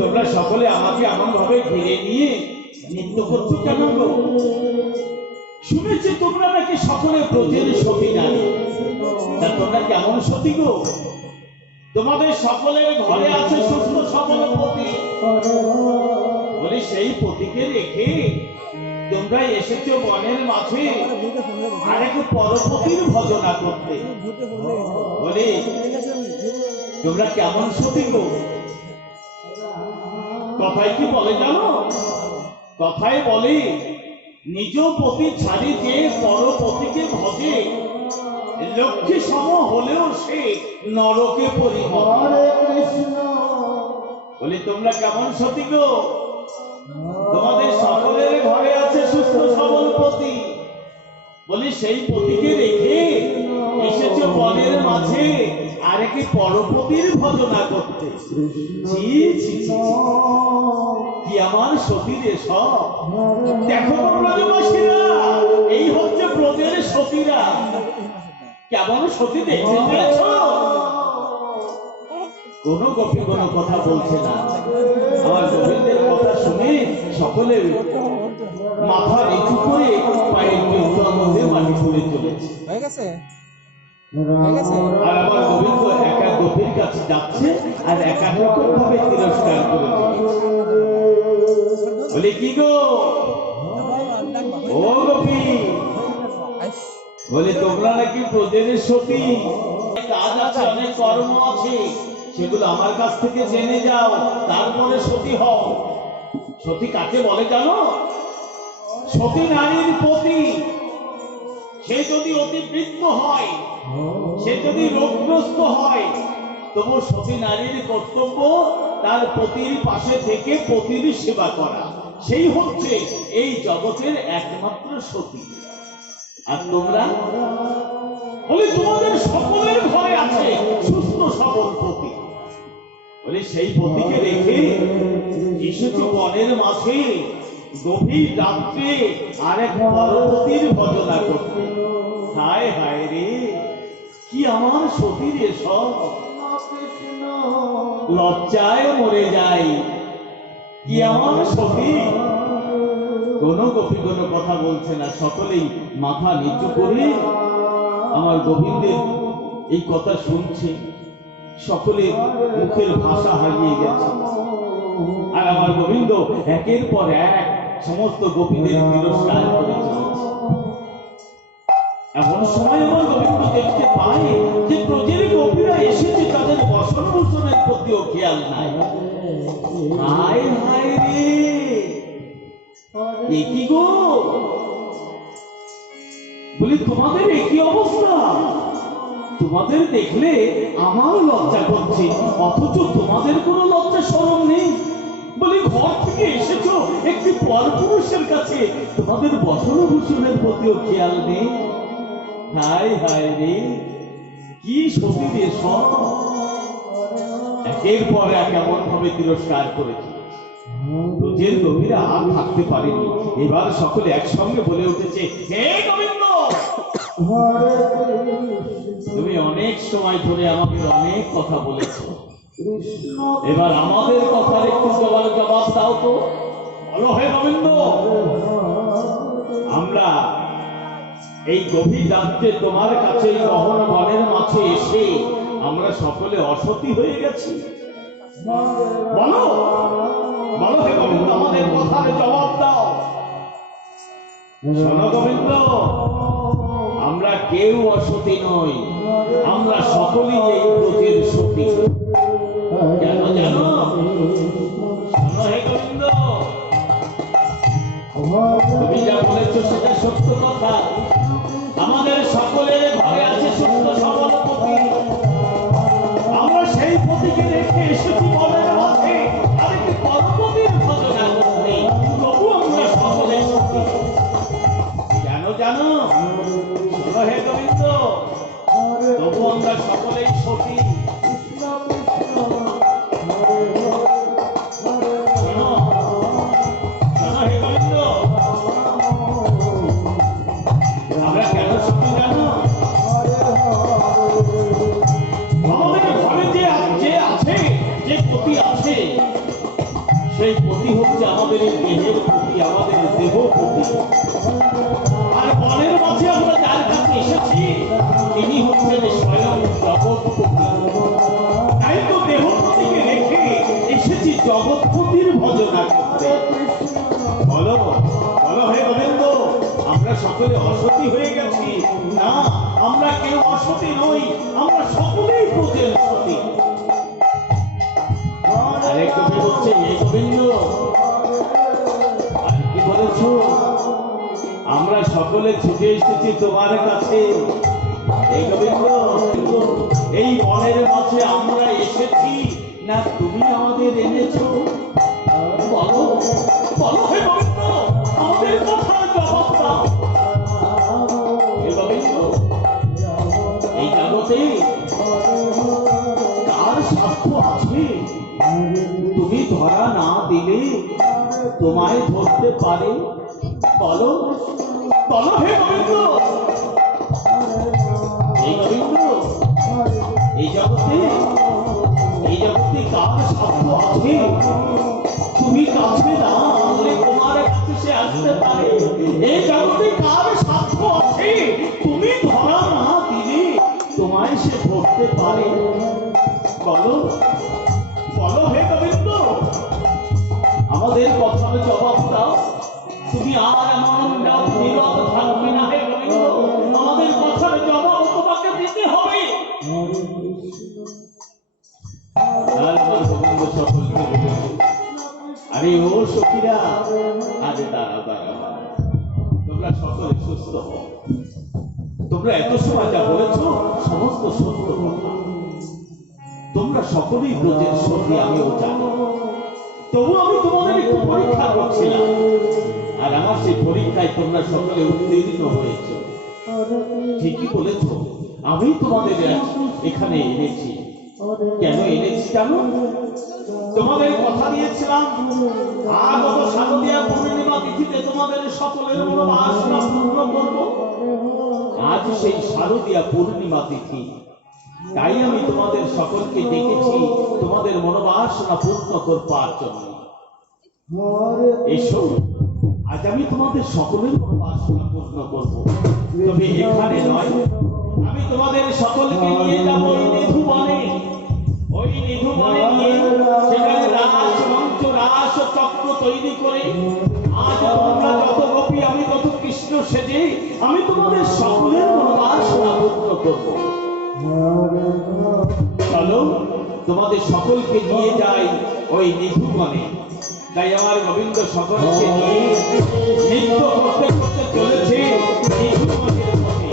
তোমরা সকলে আমাকে এমন ভাবে ঘিরে নিয়ে নৃত্য করছো কেন গো? শুনেছি তোমরা নাকি সকলে ব্রজের সতী নারী। তা তোমরা কেমন সতী গো? তোমাদের সকলের ঘরে আছে সুস্থ সবল পতি, বলে সেই পতিকে রেখে তোমরা এসেছো বনের মাঝে আরেক পরপতির ভজনা করতে। বলে তোমরা কেমন সতী গো? কথায় কি বলে জানো? কথায় বলে নিজ পতি ছাড়ি যে পরপতিকে ভজে, লক্ষ্মী সম হলেও সে নরকে পরিণত। বলি তোমরা কেমন সতী গো? তোমাদের সকলের ঘরে আছে সুস্থ সবল পতি, বলি সেই পতিকে রেখে এসেছো বনের মাঝে আরেক পরপতির ভজনা করতে। কি আমার সতীর এসব! দেখো ব্রজবাসীরা, এই হচ্ছে ব্রজের সতীরা। কেমন সতী দেখতে পেয়েছ? কোন গোপী কোনো কথা বলছে না। আমার গোবিন্দের কথা শুনে সকলে মাথা নিচু করে পায়ের বৃন্দার মধ্যে মাটি পড়ে চলেছে। আর আমার গোবিন্দ একা গোপীর কাছে যাচ্ছে আর একা রকম ভাবে তিরস্কার করে চলেছে। বলে কি গো ও গোপী, বলে তোমরা নাকি ব্রজের সতী, কাজ আছে, অনেক কর্ম আছে, সেগুলো আমার কাছ থেকে জেনে যাও, তারপরে সতী হও। সতী কাকে বলে জানো? সতী নারীর পতি। সে যদি অতি বৃদ্ধ হয়, সে যদি রোগগ্রস্ত হয়, তবু সতী নারীর কর্তব্য তার পতির পাশে থেকে পতির সেবা করা। সেই হচ্ছে এই জগতের একমাত্র সতী। আর তোমরা বলে তোমাদের সকলের ঘরে আছে সুস্থ সবল পতি, বলে সেই পতিকে রেখে এসেছো বনের মাঝে গভীর রাত্রে আরেক পরপতির ভজনা করতে। হায় হায় রে, কি আমার সতীর এসব! লজ্জায় মরে যাই। কি আমার সতী! কোনো গোপী কোনো কথা বলছে না, সকলেই মাথা নিচু করে আমার গোবিন্দের এই কথা শুনছে। সকলে মুখের ভাষা হারিয়ে গেছে, আর আমার গোবিন্দ একের পর এক সমস্ত গোপীদের তিরস্কার করে চলেছে। এমন সময় আমার গোবিন্দ দেখতে পায় যে ব্রজের গোপীরা এসেছে, তাদের বসন ভূষণের প্রতিও খেয়াল নাই। হায় হায় রে, একই গো, বলি তোমাদের একই অবস্থা। তোমাদের দেখলে আমার লজ্জা করছে, অথচ তোমাদের কোনো লজ্জা শরম নেই। বলি ঘর থেকে এসেছো একটি পরপুরুষের কাছে, তোমাদের বসনভূষণের প্রতিও খেয়াল নেই। হায় হায় রে, কি সতীদের সব একের পর এক এমন ভাবে তিরস্কার করেছে, ব্রজের গভীরা আর থাকতে পারেনি। এবার সকলে একসঙ্গে বলে উঠেছে, হে গোবিন্দ, তুমি অনেক সময় ধরে আমাদের অনেক কথা বলেছো, এবার আমাদের কথার একটু জবাব দাও তো। বলো হে গোবিন্দ, আমরা এই গভীর রাত্রে তোমার কাছে এই গহন বনের মাঝে এসে আমরা সকলে অসতী হয়ে গেছি। বলো বলো হে গোবিন্দ, আমাদের কথার জবাব দাও। শোনো গোবিন্দ, আমরা কেউ অসতী নই, আমরা সকলেই এই ব্রজের সতী। কেন জানো? শোনো হে গোবিন্দ, তুমি যা বলেছ সেটা সত্য কথা। আমাদের সকলের ঘরে আছে সুস্থ সবল পতি, আমরা সেই পতিকে রেখে এসেছি বনের মাঝে আর একটি পরপতির ভজনা করতে। তবু আমরা সকলে সতী। কেন জানো? শোনো হে গোবিন্দ, তবু আমরা সকলেই সতী। আমরা কেন সতী জানো? আমাদের ঘরে যে আছে, যে পতি আছে, সেই পতি হচ্ছে আমাদের দেহের পতি, আমাদের দেহ পতি। আর বনের মাঝে আমরা যার কাছে এসেছি তিনি হচ্ছেন স্বয়ং জগৎপতি। তাই তো দেহপতিকে রেখে এসেছি জগৎপতির ভজনা করতে। বলো বলো হে গোবিন্দ, আমরা সকলে অসতী হয়ে গেছি? না, আমরা কেউ অসতী নই, আমরা সকলেই ব্রজের সতী। আরেক কবি বলছে, হে গোবিন্দ, আর কি বলেছ? আমরা সকলে ছুটে এসেছি তোমার কাছে। হে গোবিন্দ, এই বনের মাঝে আমরা এসেছি না তুমি আমাদের এনেছো? বলো বলো হে গোবিন্দ, আমাদের কথার জবাব দাও। হে গোবিন্দ, এই জগতে কার সাক্ষ্য আছে তুমি ধরা না দিলে তোমায় ধরতে পারে? বলো বলো হে গোবিন্দ। এই গোবিন্দ, এই জগতে কার সাক্ষ্য আছে তুমি কাছে না আনলে তোমার কাছে সে আসতে পারে? এই জগতে কার সাক্ষ্য আছে তুমি ধরা না দিলে তোমায় সে ধরতে পারে? বলো বলো হে গোবিন্দ, আমাদের কথার জবাব দাও। তুমি আর এমন নীরব থাকবে না হে গোবিন্দ, আমাদের কথার জবাব তোমাকে দিতে হবে। গোবিন্দ সকলকে বলেছে, আরে ও সখীরা, আরে দাঁড়াও দাঁড়াও, তোমরা সকলে সুস্থ হও। তোমরা এত সময় যা বলেছ সমস্ত সত্য কথা। তোমরা সকলেই ব্রজের সতী, আমিও জানি। তবু আমি তোমাদের একটু পরীক্ষা করছিলাম, আর আমার সেই পরীক্ষায় তোমরা সকলে উত্তীর্ণ হয়েছ। ঠিকই বলেছ, আমি তোমাদের এখানে এনেছি। কেন এনেছি জানো? তোমাদের কথা দিয়েছিলাম আগত শারদীয়া পূর্ণিমা তিথিতে তোমাদের সকলের মনোবাসনা পূর্ণ করব। আজ সেই শারদীয়া পূর্ণিমা তিথি, তাই আমি তোমাদের সকলকে ডেকেছি তোমাদের মনোবাসনা পূর্ণ করবার জন্য। এসো, আজ আজ আমি তোমাদের সকলের বাসনা পূর্ণ করব। তবে এখানে নয়, আমি তোমাদের সকলকে নিয়ে যাব ওই নিধু বনে। ওই নিধু বনে নিয়ে সেখানে রাস মঞ্চ রাস চক্র তৈরি করে আজ তোমরা যত গোপী আমি তত কৃষ্ণ সেজে আমি তোমাদের সকলের বাসনা পূর্ণ করব। চলো তোমাদের সকলকে নিয়ে যাই ওই নিধু বনে। তাই আমার গোবিন্দ সকলকে নিয়ে নৃত্য করতে করতে চলেছে নিধু বনের পথে।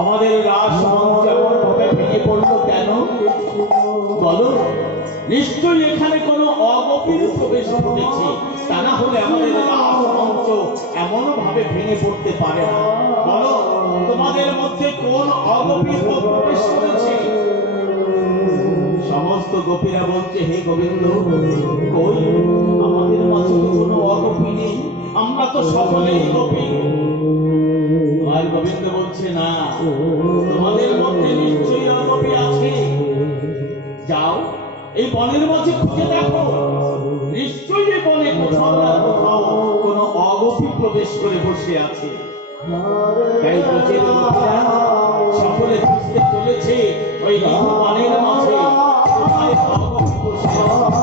আমাদের রাসমঞ্চ এমন ভাবে ভেঙে পড়লো কেন বলো? নিশ্চয়ই এখানে কোনো অগোপীর প্রবেশ ঘটেছে, তা না হলে আমাদের রাসমঞ্চ এমন ভাবে ভেঙে পড়তে পারে না। বলো তোমাদের মধ্যে কোন অগোপীর প্রবেশ করেছে? সমস্ত গোপীরা বলছে, হে গোবিন্দ, কই আমাদের মাঝে তো কোনো অগোপী নেই, আমরা তো সকলেই গোপী। আর গোবিন্দ বলছে, না, তোমাদের মধ্যে নিশ্চয়ই অগোপী আছে। যাও এই বনের মাঝে খুঁজে দেখো, নিশ্চয়ই এই বনে কোথাও না কোথাও কোনো অগোপী প্রবেশ করে বসে আছে। তাই ব্রজের গোপীরা সকলে খুঁজতে চলেছে ওই নিধু বনের মাঝে কোথায় অগোপী বসে আছে।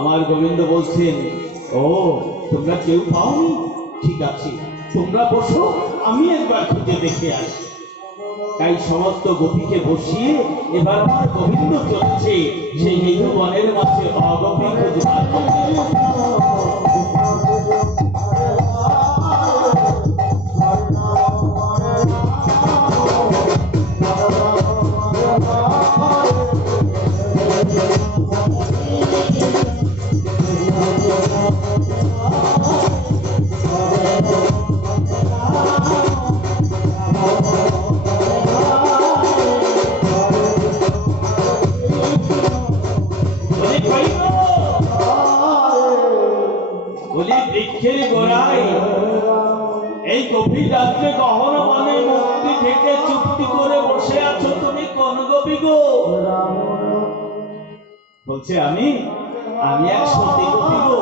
আমার গোবিন্দ বলছেন, ও তোমরা কেউ পাওনি, ঠিক আছে তোমরা বসো, আমি একবার খুঁজে দেখে আসি। তাই সমস্ত গোপীকে বসিয়ে এবার আমার গোবিন্দ চলছে সেই নিধু বনের মাঝে অগপী খুঁজবার বৃক্ষের গোড়ায় এই গভীর রাত্রে গহন বনে মুক্তি থেকে চুক্তি করে বসে আছো তুমি কোন গোপী গো? বলছে আমি এক সতী গোপী গো,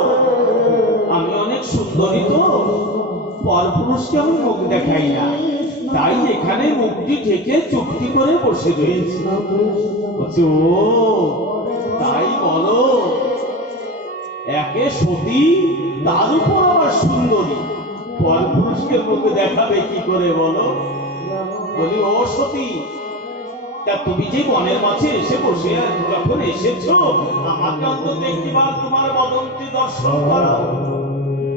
আমি অনেক সুন্দরী তো, পরপুরুষকে আমি মুখ দেখাই না, তাই এখানে মুক্তি থেকে চুক্তি করে বসে রয়েছি। বলছে ও তাই বলো, একে সতী তার উপর আবার সুন্দরী, পরপুরুষকে মুখ দেখাবে কি করে বলো? বলি ও সতী, তা তুমি যে বনের মাঝে এসে বসে যখন এসেছো, আমাকে অন্তত একটিবার তোমার বদনটি দর্শন করাও।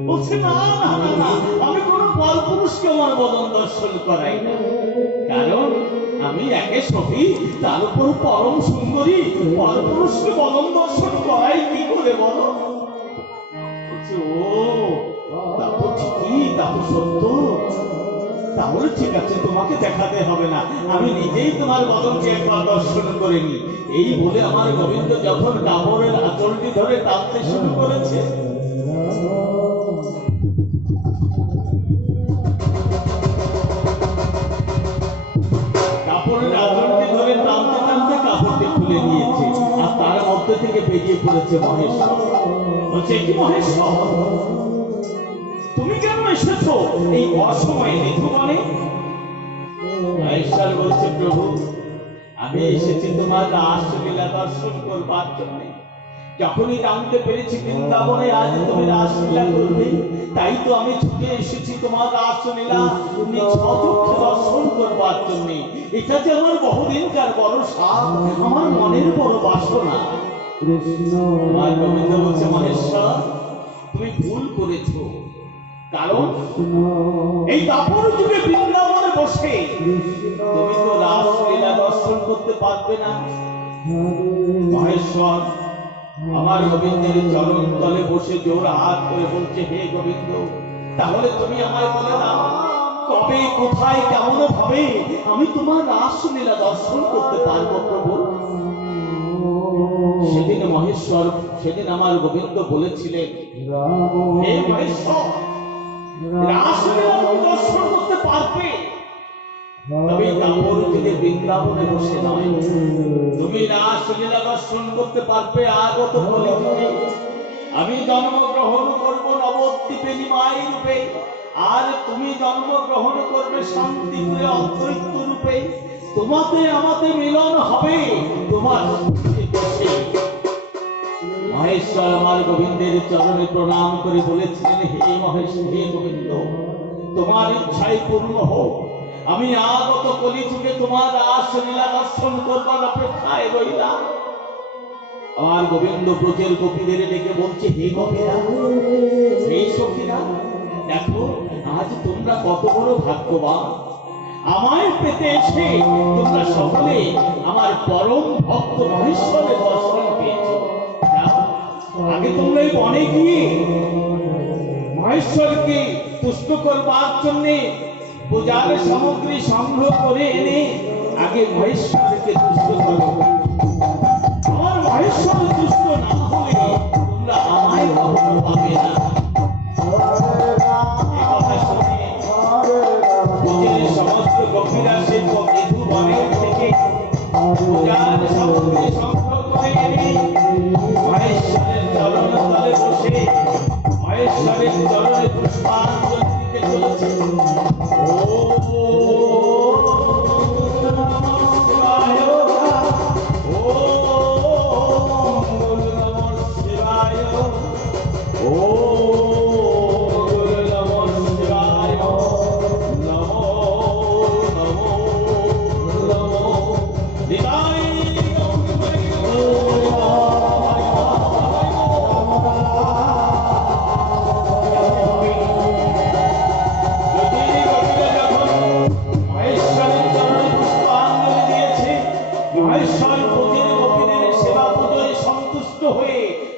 বলছে না না না না, আমি কোনো পরপুরুষকে আমার বদন দর্শন করাই না, কারণ আমি একে সতী তার উপর পরম সুন্দরী, পরপুরুষকে বদন দর্শন করাই কি করে বলো? ও তা তো ঠিকই, তা তো সত্য, তাহলে ঠিক আছে তোমাকে দেখাতে হবে না, আমি নিজেই তোমার বদনকে একবার দর্শন করে নি। এই বলে আমার গোবিন্দ যখন কাপড়ের আঁচলটি ধরে টানতে শুরু করেছে, কাপড়ের আঁচলটি ধরে টানতে টানতে কাপড়টি খুলে নিয়েছে, আর তার মধ্যে থেকে বেরিয়ে পড়েছে মহেশ্বর। বলছে কি মহেশ্বর, তুমি কেন এসেছো এই অসময়ে নিধু বনে? মহেশ্বর বলছে প্রভু, আমি এসেছি তোমার রাসলীলা দর্শন করবার জন্য। যখনই জানতে পেরেছি বৃন্দাবনে আজ তুমি রাসলীলা করবে, তাই তো আমি ছুটে এসেছি তোমার রাসলীলা নিজ দর্শন করবার জন্য। এটা যে আমার বহুদিনকার বড় সাধ, আমার মনের বড় বাসনা। আমার গোবিন্দ বলছে মহেশ্বর, তুমি ভুল করেছো, কারণ এই দাপর যুগে বৃন্দাবনে বসে তুমি তো রাসলীলা দর্শন করতে পারবে না। মহেশ্বর আমার গোবিন্দের চরণ তলে বসে জোর হাত করে বলছে, হে গোবিন্দ, তাহলে তুমি আমায় বলে দাও, কবে কোথায় কেমন ভাবে আমি তোমার রাসলীলা দর্শন করতে পারবো প্রভু? সেদিন মহেশ্বর, সেদিন আমার গোবিন্দ বলেছিলেন, হে মহেশ্বর, রাসলীলা দর্শন করতে পারবে, তবে দাপর যুগে বৃন্দাবনে বসে নয়। তুমি রাসলীলা দর্শন করতে পারবে আগত কলিযুগে। আমি জন্মগ্রহণ করব নবদ্বীপে নিমাই রূপে, আর তুমি জন্মগ্রহণ করবে শান্তিপুরে অদ্বৈত রূপে। তোমাতে আমাতে মিলন হবে তোমার বসে। মহেশ্বর আমার গোবিন্দের চরণে প্রণাম করে বলেছিলেন, হে মহেশ্বর, হে গোবিন্দ, তোমার ইচ্ছাই পূর্ণ হোক। আমি আগত কলিযুগে তোমার রাসলীলা দর্শন করবার অপেক্ষায় রইলাম। আমার গোবিন্দ ব্রজের গোপীদের ডেকে বলছে, হে গোপীরা, হে সখীরা, দেখো আজ তোমরা কত বড় ভাগ্যবান, আমায় পেতে এসে তোমরা সকলে আমার পরম ভক্ত মহেশ্বরের দর্শন পেয়েছো। আগে তোমরা এই বনে গিয়ে মহেশ্বরকে তুষ্ট করবার জন্য পূজার সামগ্রী সংগ্রহ করে এনে আগে মহেশ্বরকে তুষ্ট করো। আমার মহেশ্বর তুষ্ট না হলে তোমরা আমায় কখনো পাবে না। সমস্ত গভীরা সে মধু বনের থেকে পূজার সামগ্রী সংগ্রহ করে এনে মহেশ্বরের চরণ তলে বসে মহেশ্বরের চরণে পুষ্পাঞ্জলি দিতে চলেছে।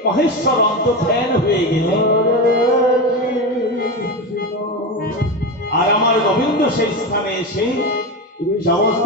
মহেশ্বর অন্তর্ধান হয়ে গেলেন। আর আমার গোবিন্দ সেই স্থানে এসে সমস্ত